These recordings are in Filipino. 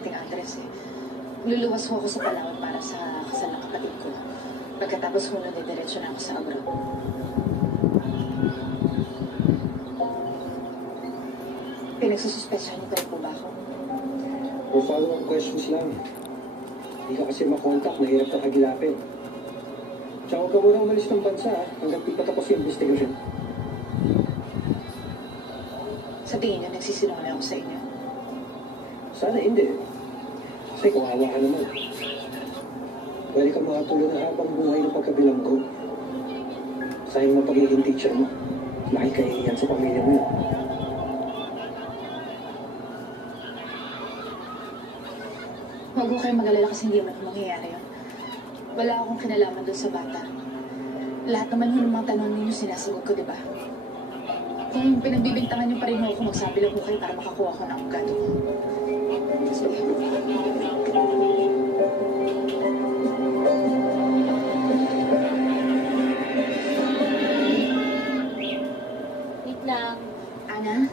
permanenteng address eh. Luluwas ho ako sa Palawan para sa kasal ng kapatid ko. Pagkatapos ho nun, diretso na ako sa abroad. Pinagsususpetsyahan niyo pa rin po ba ako? For follow-up questions lang. Hindi ka kasi makontak, mahirap ka kagilapin. Tsaka huwag ka muna umalis ng bansa hanggang di pa tapos yung investigation. Sa tingin niyo, nagsisinungaling ako sa inyo. Sana hindi. Kasi kawawa ka naman. Pwede ka makatuloy na habang buhay ng pagkabilanggo. Sayang mo pagiging teacher mo. Laki kahihiyan sa pamilya mo yun. Huwag ko kayo mag-alala kasi hindi man mangyayari yun. Wala akong kinalaman doon sa bata. Lahat naman yun ng mga tanong ninyo sinasagot ko, di ba? Kung pinagbibintangan niyo pa rin ako, magsabi lang po kayo para makakuha ko ng abogado ko. Sige. Wait lang. Ana,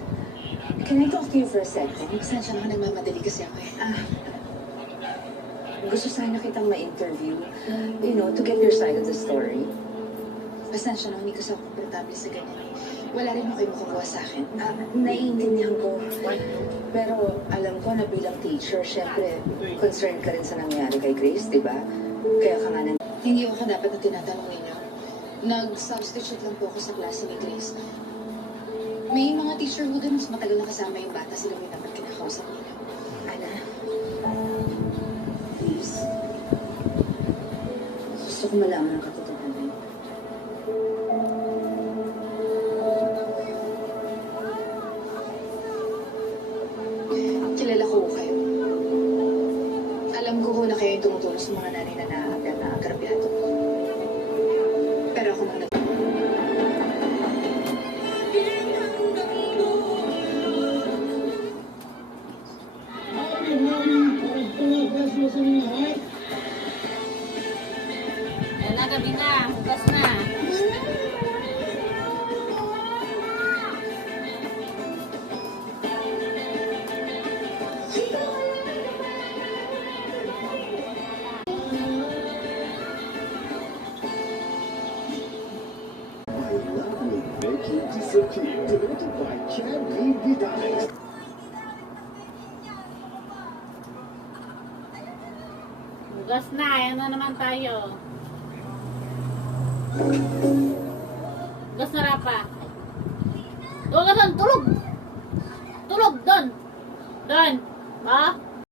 can I talk to you for a second? Pasensya na, nagmamadali kasi ako eh. Gusto sana kitang ma-interview, you know, to get your side of the story. Pasensya na, hindi kasi ako komportable sa ganyan. Wala rin mo kayo makukuha sa akin. Naiintindihan ko. Pero alam ko na bilang teacher, syempre, concerned ka rin sa nangyari kay Grace, di ba? Kaya ka nga na... Hindi ako dapat na tinatanong ninyo. Nag-substitute lang po ako sa klase ni Grace. May mga teacher ko din mas matagal na kasama yung bata, sila may dapat kinakausap nila. Ana, please. Gusto ko malaman ang katotohanan. Kilala ko kayo. Alam ko na kayo yung tumutulong sa mga nanay na naaagad na karapihato. Pero ako nang Yan na, gabi na. Bukas na. My love will make you disappear. Delivered by Candy Vidales. Bukas na. Yan na naman tayo. Bukas na rapa. Doon ka doon. Tulog. Tulog. Doon. Doon.